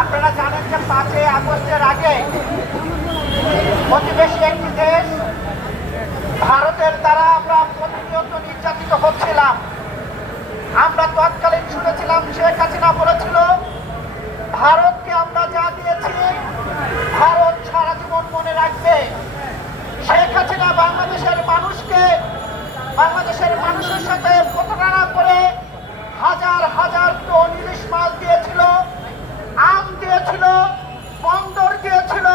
আপনারা জানেন যে পাঁচই আগস্টের আগে প্রতিবেশী একটি দেশ, ভারতের দ্বারা আমরা প্রতিনিয়ত নির্যাতিত হচ্ছিলাম। আমরা তৎকালীন শুনেছিলাম, শেখ হাসিনা বলেছিল, ভারতকে আমরা যা দিয়েছি ভারত সারা জীবন মনে রাখবে শেখ হাসিনা বাংলাদেশের মানুষকে বাংলাদেশের মানুষের সাথে প্রতারণা করে হাজার হাজার টন ইলিশ মাছ দিয়েছিল আম দিয়েছিল বন্দর দিয়েছিল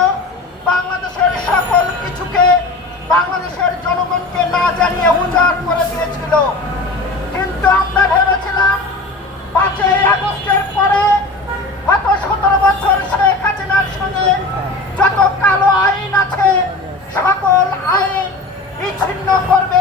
বাংলাদেশের সকল কিছুকে বাংলাদেশের জনগণকে না জানিয়ে উজাড় করে দিয়েছিল। কিন্তু আমরা ভেবেছিলাম পাঁচই আগস্টের পরে গত সতেরো বছর শেখ হাসিনার সঙ্গে যত কালো আইন আছে, সকল আইন বিচ্ছিন্ন করবে।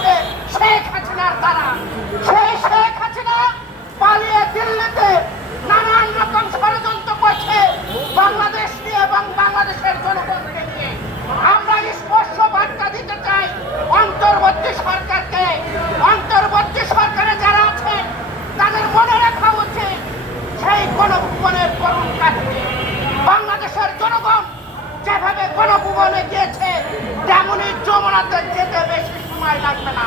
ছিনিয়ে শেখ হাসিনার দ্বারা সেই শেখ হাসিনা পালিয়ে দিল্লিতে নানান রকম ষড়যন্ত্র করছে বাংলাদেশ নিয়ে এবং বাংলাদেশের জনগণকে নিয়ে। আমরা স্পষ্ট বার্তা দিতে চাই অন্তর্বর্তী সরকারকে। অন্তর্বর্তী সরকারে যারা আছেন তাদের মনে রাখা উচিত সেই গণভবনের করুণ কাহিনী বাংলাদেশের জনগণ যেভাবে গণভবনে গিয়েছে তেমনই যমুনাতে যেতে বেশি সময় লাগবে না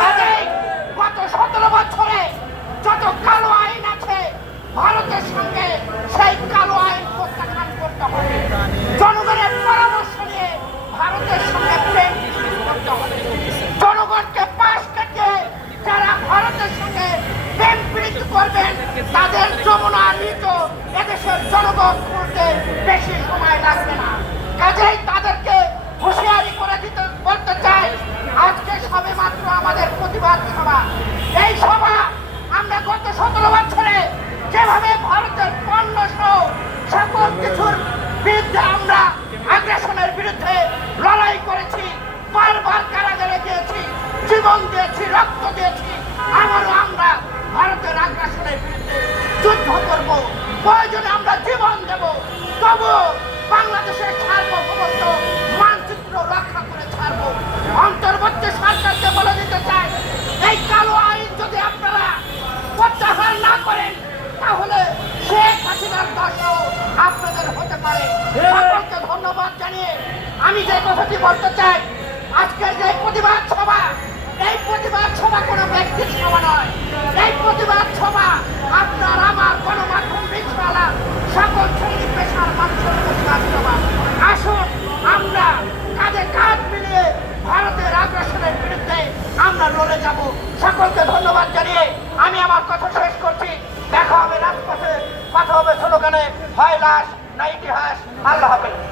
কাজেই গত সতেরো বছরে যত কালো আইন আছে ভারতের সঙ্গে সেই কালো আইন প্রত্যাখ্যান করতে হবে জনগণের পরামর্শ নিয়ে ভারতের সঙ্গে প্রেম সৃষ্টি করতে হবে জনগণকে পাশ কেটে যারা ভারতের সঙ্গে প্রেম প্রীতি করবেন তাদের যমুনা নিত কাজেই তাদেরকে হুঁশিয়ারি করে দিতে করতে চাই, আজকে সবে মাত্র আমাদের প্রতিবাদ সভা। এই সভা আমরা গত সতেরো বছরে যেভাবে ভারতের পণ্য সহ সকল কিছুর বিরুদ্ধে আমরা পারে। সকলকে ধন্যবাদ জানিয়ে আমি যে কথাটি বলতে চাই, আজকের যে প্রতিবাদ সভা, এই প্রতিবাদ সভা কোনো ব্যক্তির সভা নয়। এই প্রতিবাদ সভা আপনার আমার গণমাধ্যম বিশ্বলা সকল শ্রেণি পেশার মানুষের প্রতিবাদ সভা। আসুন আমরা কাঁধে কাঁধ মিলিয়ে ভারতের আগ্রাসনের বিরুদ্ধে আমরা লড়ে যাব। সকলকে ধন্যবাদ জানিয়ে আমি আমার কথা শেষ করছি। দেখা হবে রাজপথে, কথা হবে স্লোগানে, হয় লাশ না ইতিহাস আল্লাহ হাফেজ